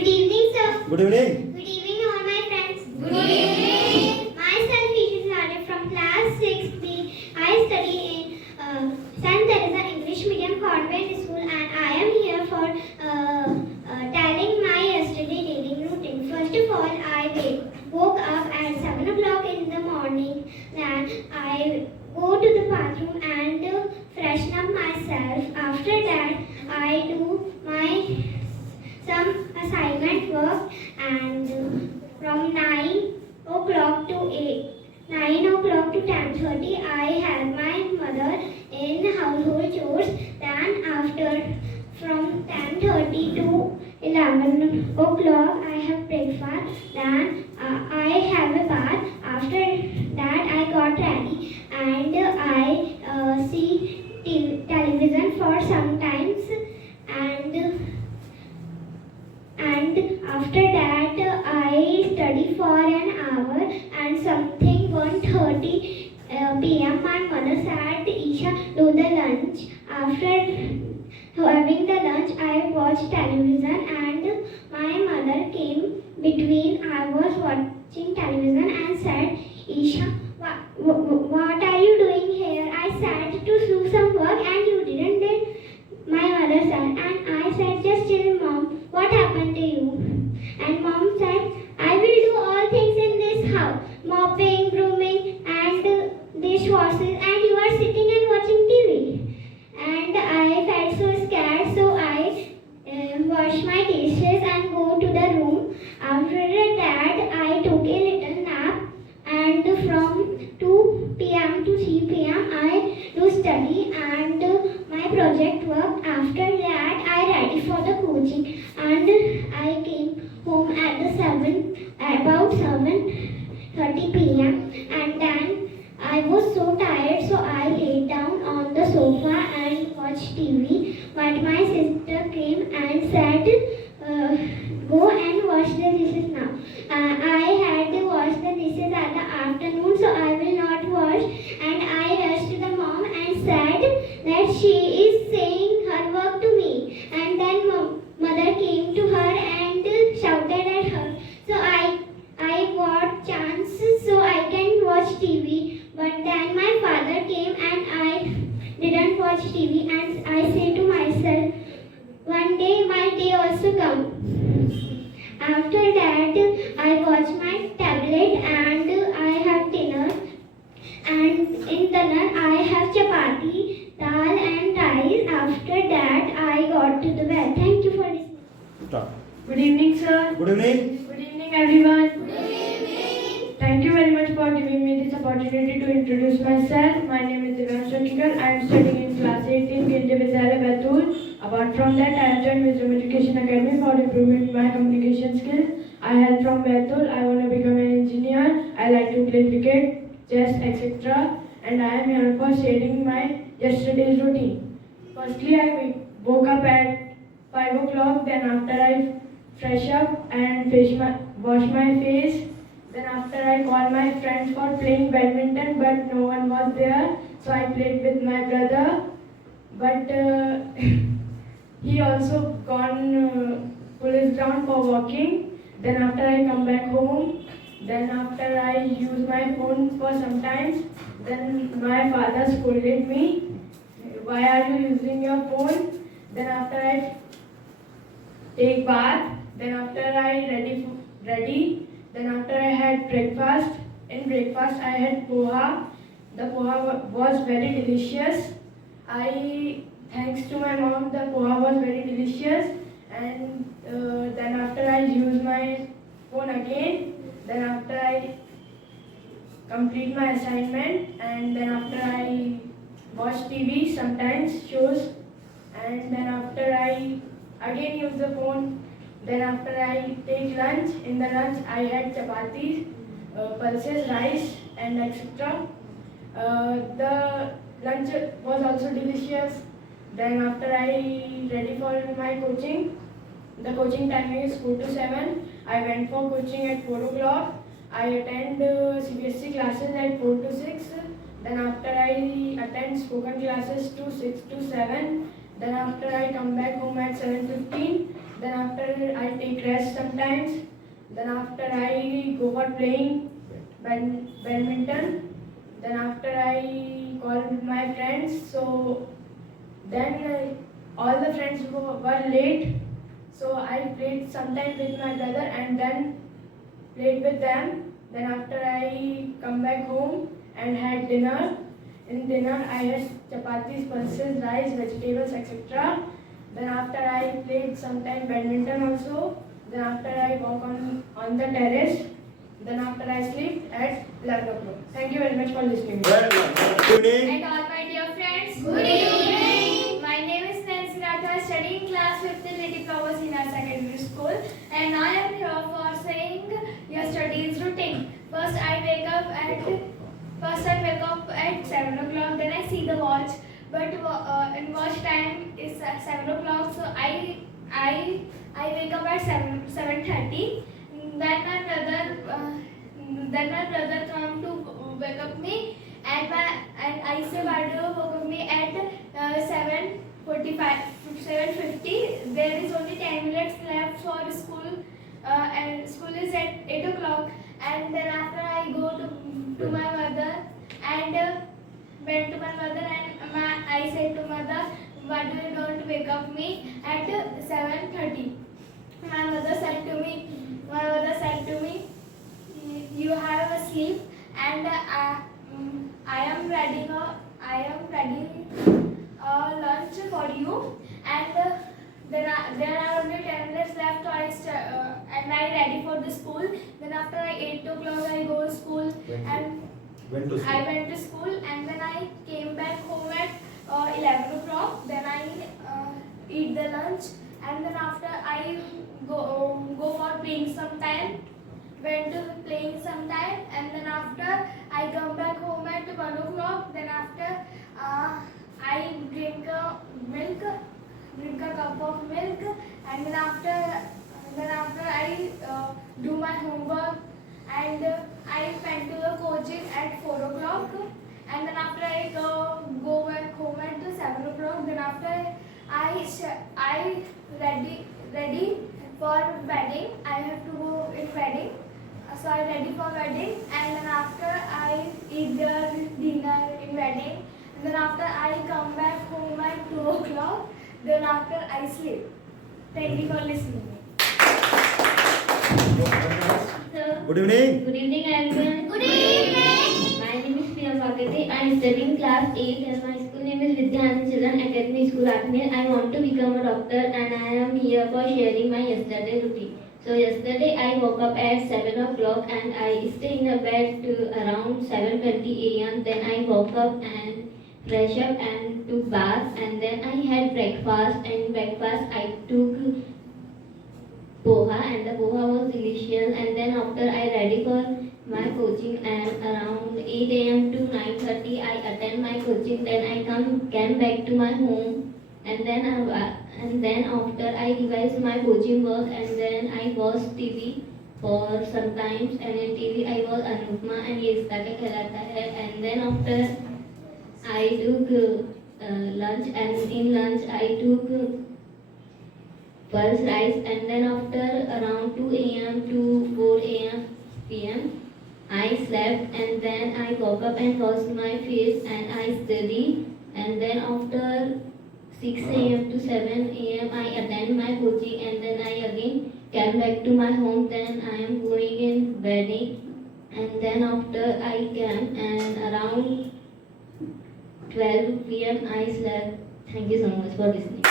Good evening, sir. Good evening. Good evening, all my friends. Good evening. Myself is Nare from class 6B. I study in St. Teresa English Medium Convent School, and I am here for telling my yesterday daily routine. First of all, I woke up at 7 o'clock in the morning. Then I go to the bathroom and freshen up myself. After that, I do my some assignment work, and from 9 o'clock to 9 o'clock to 10:30 I help my mother in household chores. Then after from 10:30 to 11 o'clock I have breakfast. Then I have a bath. After that I got ready and I see television for some times, and after that I study for an hour, and something 1:30 p.m. my mother said, Isha, do the lunch. After having the lunch I watched television, and my mother came between. I was watching television and said, Isha, what are you doing here? I said to do some work and you didn't did. My mother said, and I said, just chill, mom. What happened to you? And mom said, I will do all things in this house, mopping, brooming, and dishwashing, and you are sitting and watching TV. And I felt so scared, so I washed my dishes and go to the room. After that, I took a little nap, and from 2 p.m. to 3 p.m. I do study and my project work. After that, I ready for the coaching, and I came home at about 7:30 p.m. and then I was so tired, so I laid down on the sofa and watched TV. But my sister came and said, go and wash the dishes now. I had to wash the dishes at the afternoon, so I will not wash. And I rushed to the mom and said that she is saying her work to me. And then mother came to her and shouted at her. So I got chance so I can watch TV. But then my father came and I didn't watch TV, and I say to myself, one day my day also come. After that, I watch my tablet and I have dinner. And in dinner, I have chapati, dal and rice. After that, I got to the bed. Thank you for listening. Stop. Good evening, sir. Good evening. Good evening, everyone. Good evening. Thank you very much for giving me this opportunity to introduce myself. My name is Divyansh Chakikar. I am studying in class 18 in Vidyalaya, Baitul. Apart from that, I have joined Wisdom Education Academy for improving my communication skills. I hail from Baitul. I want to become an engineer. I like to play cricket, chess, etc. And I am here for sharing my yesterday's routine. Firstly, I woke up at 5 o'clock. Then after I fresh up and wash my face. Then after I called my friends for playing badminton, but no one was there. So I played with my brother. But he also gone police ground for walking. Then after I come back home. Then after I use my phone for some time. Then my father scolded me. Why are you using your phone? Then after I take bath. Then after I ready. Then after I had breakfast. In breakfast I had poha. The poha was very delicious. Thanks to my mom, the poha was very delicious. And then after I use my phone again. Then after I complete my assignment. And then after I watch TV, sometimes shows. And then after I again use the phone. Then after I take lunch. In the lunch I had chapatis, pulses, rice and etc. The lunch was also delicious. Then after I ready for my coaching. The coaching timing is 4 to 7. I went for coaching at 4 o'clock. I attend CBSE classes at 4 to 6. Then after I attend spoken classes to 6 to 7. Then after I come back home at 7:15. Then after I take rest sometimes. Then after I go for playing badminton. Then after I call with my friends. So then all the friends were late. So I played sometime with my brother and then played with them. Then after I come back home and had dinner. In dinner I had chapatis, pulses, rice, vegetables, etc. Then after I played sometime badminton also. Then after I walk on the terrace. Then after I sleep at 11 o'clock. Thank you very much for listening. Well done. Good evening. And all my dear friends, Good evening. My name is Nancy Rathod, studying class 5th in Lady Flowers in our secondary school, and I am here for saying your studies routine. First I wake up at 7 o'clock. Then I see the watch, but in watch time is 7 o'clock. So I wake up at 7:30. Then my brother come to wake up me, and I say brother woke up me at 7:45, 7:50. There is only 10 minutes left for school, and school is at 8 o'clock. And then after I go to my mother and went to my mother, and I said to mother, why do you don't wake up me at 7:30? My mother said to me, you have a sleep, and I am ready lunch for you, and there are only 10 minutes left. And I ready for the school. Then after 8 o'clock I go to school, and I went to school, and then I came back home at 11 o'clock. Then I eat the lunch, and then after I go for playing sometime. Went to playing sometime, and then after I come back home at 1 o'clock. Then after I drink a cup of milk, and then after I do my homework, and I went to the coaching at 4 o'clock, and then after I go back home at 7 o'clock. Then after I ready for wedding. I have to go in wedding. So I ready for wedding, and then after I eat the dinner in wedding, and then after I come back home at 2 o'clock. Then after I sleep. Thank you for listening. Good evening. Good evening, everyone. Good evening. My name is Priya Bhagati. I am studying class 8 and my school name is Vidyanand Children Academy School, Ajmer. I want to become a doctor, and I am here for sharing my yesterday routine. So yesterday I woke up at 7 o'clock and I stayed in a bed to around 7:20 a.m. Then I woke up and fresh up and took bath, and then I had breakfast. And breakfast I took poha, and the poha was delicious. And then after I ready for my coaching, and around 8 a.m. to 9:30 I attend my coaching. Then I came back to my home, and then after I revised my coaching work, and then I watched TV for some times, and in TV I watched Anupma and Ye Rishta Kya Kehlata Hai. And then after I took lunch, and in lunch I took pulse rice, and then after around 2 a.m. to 4 a.m. p.m. I slept, and then I woke up and washed my face and I studied, and then after 6 a.m. to 7 a.m. I attend my coaching, and then I again came back to my home. Then I am going in wedding, and then after I came, and around 12 p.m. I slept. Thank you so much for listening.